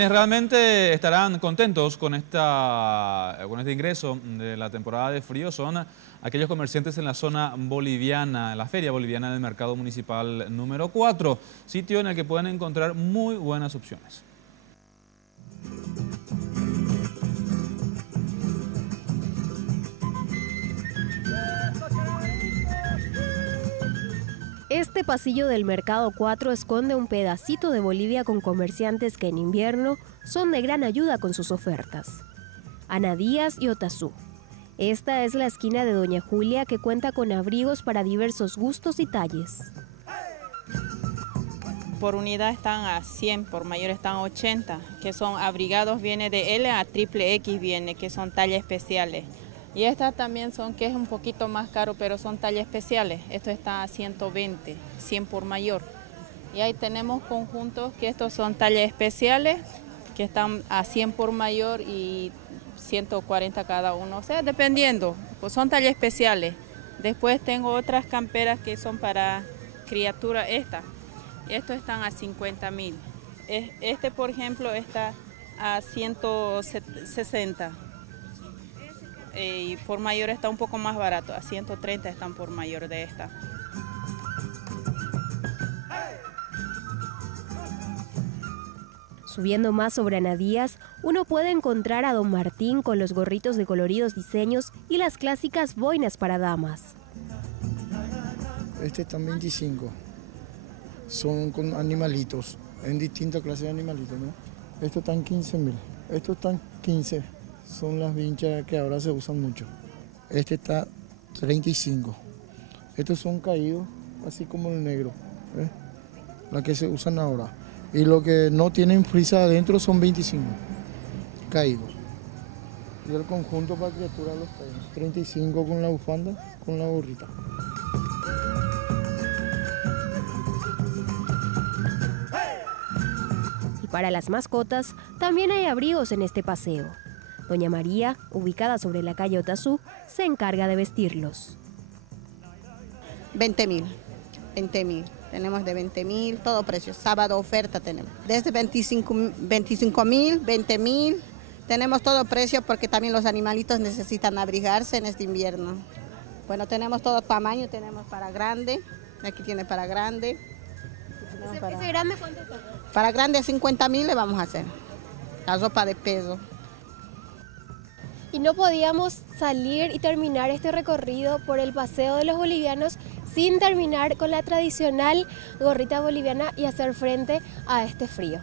Quienes realmente estarán contentos con este ingreso de la temporada de frío son aquellos comerciantes en la zona boliviana, la Feria Boliviana del Mercado Municipal número 4, sitio en el que pueden encontrar muy buenas opciones. Este pasillo del Mercado 4 esconde un pedacito de Bolivia con comerciantes que en invierno son de gran ayuda con sus ofertas. Ana Díaz y Otazú. Esta es la esquina de Doña Julia, que cuenta con abrigos para diversos gustos y talles. Por unidad están a 100, por mayor están a 80, que son abrigados, viene de L a triple X, viene, que son tallas especiales. Y estas también son, que es un poquito más caro, pero son tallas especiales. Esto está a 120, 100 por mayor. Y ahí tenemos conjuntos que estos son tallas especiales, que están a 100 por mayor y 140 cada uno. O sea, dependiendo, pues son tallas especiales. Después tengo otras camperas que son para criatura esta. Estos están a 50.000. Este, por ejemplo, está a 160. Y por mayor está un poco más barato, a 130 están por mayor de esta. Subiendo más sobre Ana Díaz, uno puede encontrar a Don Martín con los gorritos de coloridos diseños y las clásicas boinas para damas. Este están 25, son con animalitos, en distintas clases de animalitos, ¿no? Estos están 15.000, estos están 15. Son las vinchas que ahora se usan mucho. Este está 35. Estos son caídos, así como el negro, las que se usan ahora. Y lo que no tienen frisa adentro son 25, caídos. Y el conjunto para criaturas los tengo. 35 con la bufanda, con la gorrita. Y para las mascotas, también hay abrigos en este paseo. Doña María, ubicada sobre la calle Otazú, se encarga de vestirlos. 20.000. Tenemos de 20.000, todo precio. Sábado oferta tenemos. Desde 25.000, 20.000. Tenemos todo precio porque también los animalitos necesitan abrigarse en este invierno. Bueno, tenemos todo tamaño, tenemos para grande. Aquí tiene para grande. ¿Ese grande cuánto está? Para grande 50.000 le vamos a hacer. La ropa de peso. Y no podíamos salir y terminar este recorrido por el Paseo de los Bolivianos sin terminar con la tradicional gorrita boliviana y hacer frente a este frío.